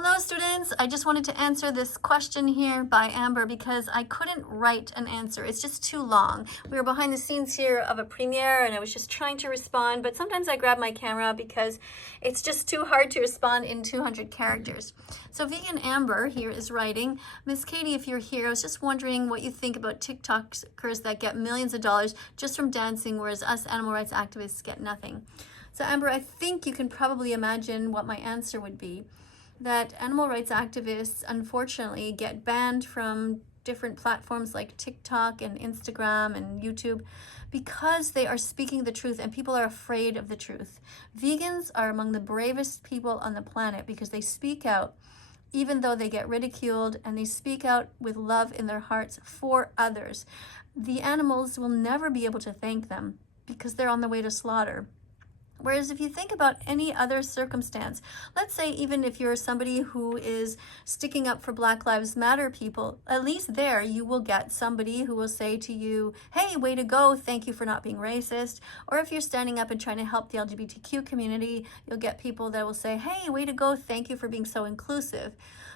Hello students, I just wanted to answer this question here by Amber because I couldn't write an answer. It's just too long. We were behind the scenes here of a premiere and I was just trying to respond, but sometimes I grab my camera because it's just too hard to respond in 200 characters. So Vegan Amber here is writing, Miss Katie, if you're here, I was just wondering what you think about TikTokers that get millions of dollars just from dancing, whereas us animal rights activists get nothing. So Amber, I think you can probably imagine what my answer would be. That animal rights activists unfortunately get banned from different platforms like TikTok and Instagram and YouTube because they are speaking the truth and people are afraid of the truth. Vegans are among the bravest people on the planet because they speak out even though they get ridiculed, and they speak out with love in their hearts for others. The animals will never be able to thank them because they're on the way to slaughter. Whereas if you think about any other circumstance, let's say even if you're somebody who is sticking up for Black Lives Matter people, at least there you will get somebody who will say to you, hey, way to go, thank you for not being racist. Or if you're standing up and trying to help the LGBTQ community, you'll get people that will say, hey, way to go, thank you for being so inclusive.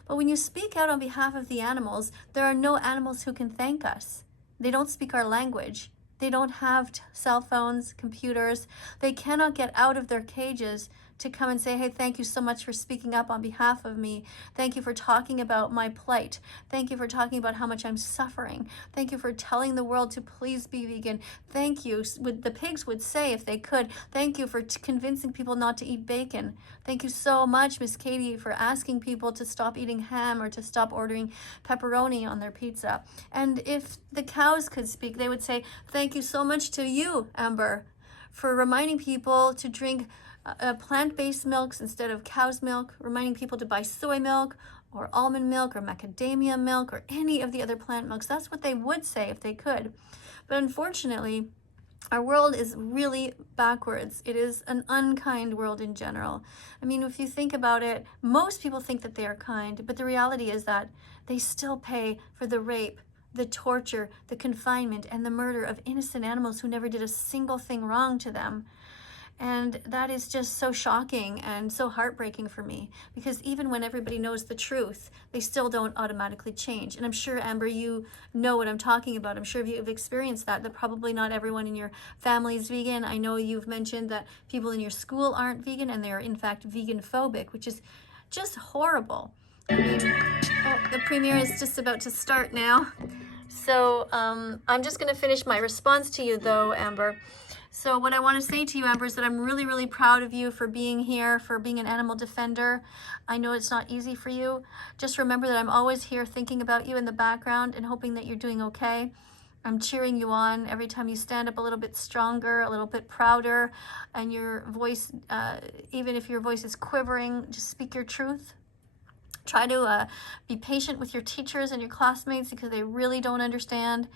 But when you speak out on behalf of the animals, there are no animals who can thank us. They don't speak our language. They don't have cell phones, computers. They cannot get out of their cages to come and say, hey, thank you so much for speaking up on behalf of me. Thank you for talking about my plight. Thank you for talking about how much I'm suffering. Thank you for telling the world to please be vegan. Thank you, the pigs would say if they could. Thank you for convincing people not to eat bacon. Thank you so much, Miss Katie, for asking people to stop eating ham or to stop ordering pepperoni on their pizza. And if the cows could speak, they would say, thank you so much to you, Amber, for reminding people to drink plant-based milks instead of cow's milk, reminding people to buy soy milk or almond milk or macadamia milk or any of the other plant milks. That's what they would say if they could. But unfortunately, our world is really backwards. It is an unkind world in general. I mean, if you think about it, most people think that they are kind, but the reality is that they still pay for the rape, the torture, the confinement, and the murder of innocent animals who never did a single thing wrong to them. And that is just so shocking and so heartbreaking for me, because even when everybody knows the truth, they still don't automatically change. And I'm sure, Amber, you know what I'm talking about. I'm sure you've experienced that probably not everyone in your family is vegan. I know you've mentioned that people in your school aren't vegan and they're in fact vegan phobic, which is just horrible. I mean, the premiere is just about to start now. So I'm just going to finish my response to you though, Amber. So what I want to say to you, Amber, is that I'm really, really proud of you for being here, for being an animal defender. I know it's not easy for you. Just remember that I'm always here thinking about you in the background and hoping that you're doing okay. I'm cheering you on every time you stand up a little bit stronger, a little bit prouder, and your voice, even if your voice is quivering, just speak your truth. Try to be patient with your teachers and your classmates because they really don't understand.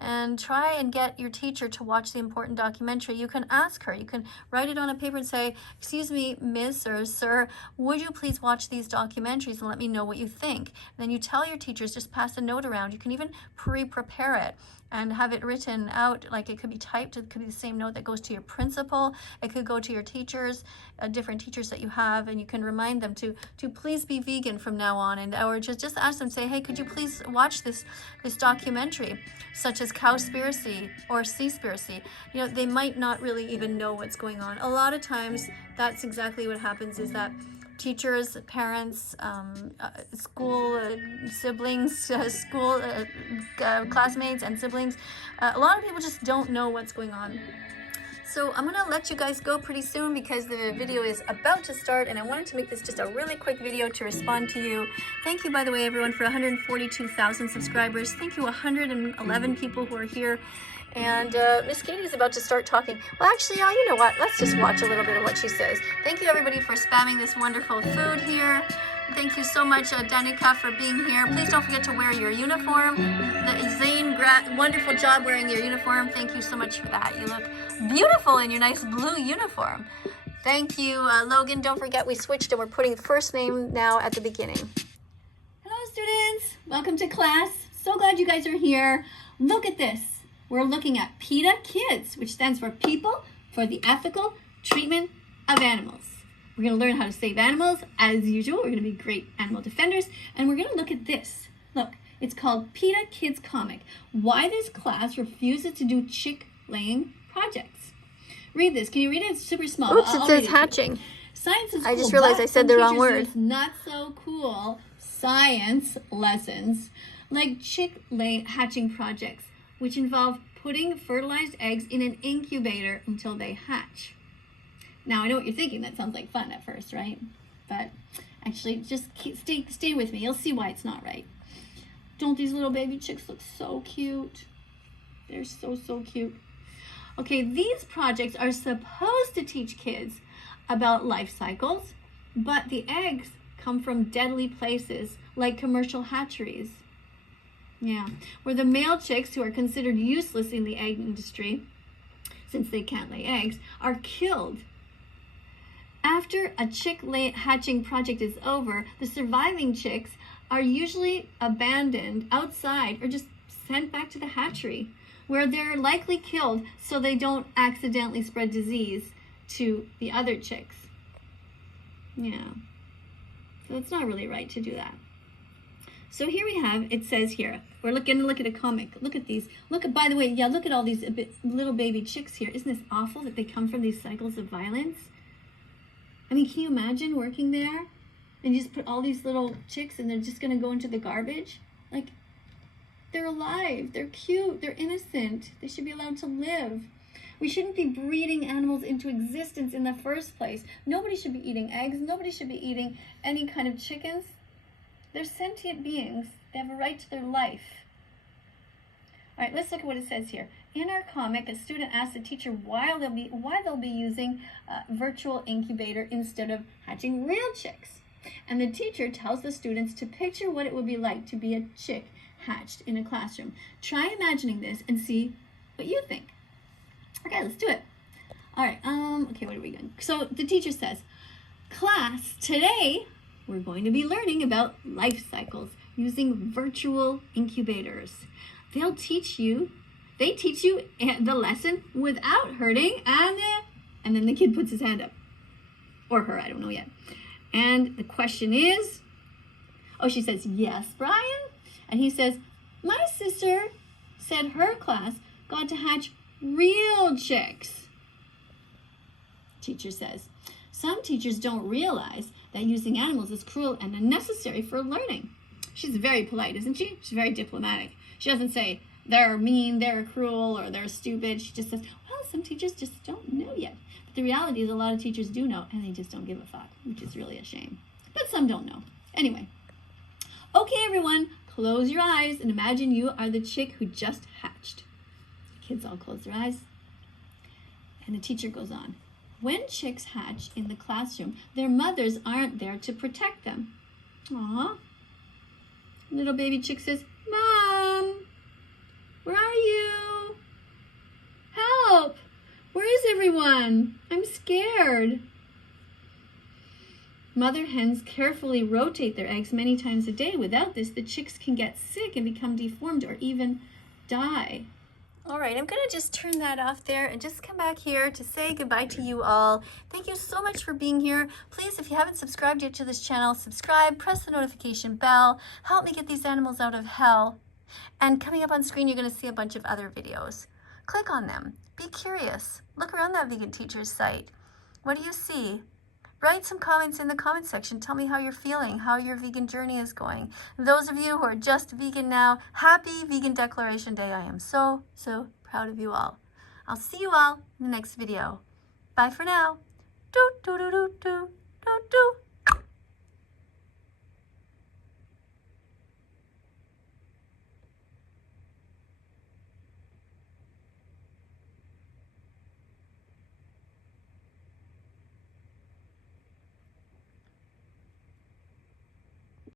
And try and get your teacher to watch the important documentary. You can ask her, you can write it on a paper and say, excuse me, miss or sir, would you please watch these documentaries and let me know what you think? And then you tell your teachers, just pass a note around. You can even pre-prepare it and have it written out, like it could be typed, it could be the same note that goes to your principal, it could go to your teachers, different teachers that you have, and you can remind them to please be vegan from now on, and or just ask them, say, hey, could you please watch this documentary, such as Cowspiracy or Seaspiracy. You know, they might not really even know what's going on. A lot of times that's exactly what happens, is that teachers, parents, school siblings, classmates and siblings, a lot of people just don't know what's going on. So I'm gonna let you guys go pretty soon because the video is about to start, and I wanted to make this just a really quick video to respond to you. Thank you, by the way, everyone, for 142,000 subscribers. Thank you, 111 people who are here. And Miss Katie is about to start talking. Well, actually, you know what? Let's just watch a little bit of what she says. Thank you, everybody, for spamming this wonderful food here. Thank you so much, Danica, for being here. Please don't forget to wear your uniform. Zane, wonderful job wearing your uniform. Thank you so much for that. You look beautiful in your nice blue uniform. Thank you, Logan. Don't forget we switched and we're putting the first name now at the beginning. Hello, students. Welcome to class. So glad you guys are here. Look at this. We're looking at PETA Kids, which stands for People for the Ethical Treatment of Animals. We're going to learn how to save animals as usual. We're going to be great animal defenders. And we're going to look at this. Look, it's called PETA Kids Comic. Why this class refuses to do chick laying projects. Read this. Can you read it? It's super small. Oops, it says hatching. Science is cool. I just realized I said the wrong word. Not so cool science lessons like hatching projects, which involve putting fertilized eggs in an incubator until they hatch. Now, I know what you're thinking. That sounds like fun at first, right? But actually, just stay with me. You'll see why it's not right. Don't these little baby chicks look so cute? They're so cute. Okay, these projects are supposed to teach kids about life cycles, but the eggs come from deadly places like commercial hatcheries. Yeah, where the male chicks, who are considered useless in the egg industry, since they can't lay eggs, are killed. After a chick hatching project is over, the surviving chicks are usually abandoned outside or just sent back to the hatchery, where they're likely killed so they don't accidentally spread disease to the other chicks. Yeah, so it's not really right to do that. So here we have, it says here, we're going to look at a comic. Look at these. By the way, yeah, look at all these little baby chicks here. Isn't this awful that they come from these cycles of violence? I mean, can you imagine working there and you just put all these little chicks and they're just going to go into the garbage? Like, they're alive, they're cute, they're innocent. They should be allowed to live. We shouldn't be breeding animals into existence in the first place. Nobody should be eating eggs. Nobody should be eating any kind of chickens. They're sentient beings. They have a right to their life. All right, let's look at what it says here. In our comic, a student asks the teacher why they'll be using a virtual incubator instead of hatching real chicks. And the teacher tells the students to picture what it would be like to be a chick hatched in a classroom. Try imagining this and see what you think. Okay, let's do it. All right, okay, what are we doing? So the teacher says, class, today we're going to be learning about life cycles using virtual incubators. They teach you the lesson without hurting, and then the kid puts his hand up. Or her, I don't know yet. And the question is, she says, yes, Brian? And he says, my sister said her class got to hatch real chicks. Teacher says, some teachers don't realize that using animals is cruel and unnecessary for learning. She's very polite, isn't she? She's very diplomatic. She doesn't say, they're mean, they're cruel, or they're stupid. She just says, well, some teachers just don't know yet. But the reality is a lot of teachers do know, and they just don't give a fuck, which is really a shame. But some don't know. Anyway. Okay, everyone, close your eyes and imagine you are the chick who just hatched. The kids all close their eyes. And the teacher goes on. When chicks hatch in the classroom, their mothers aren't there to protect them. Aww. Little baby chick says, Mom, where are you? Help! Where is everyone? I'm scared. Mother hens carefully rotate their eggs many times a day. Without this, the chicks can get sick and become deformed or even die. All right, I'm going to just turn that off there and just come back here to say goodbye to you all. Thank you so much for being here. Please, if you haven't subscribed yet to this channel, subscribe, press the notification bell, help me get these animals out of hell. And coming up on screen, you're going to see a bunch of other videos. Click on them. Be curious. Look around that Vegan Teacher's site. What do you see? Write some comments in the comment section. Tell me how you're feeling, how your vegan journey is going. Those of you who are just vegan now, happy Vegan Declaration Day. I am so proud of you all. I'll see you all in the next video. Bye for now. Do, do, do, do, do, do, do.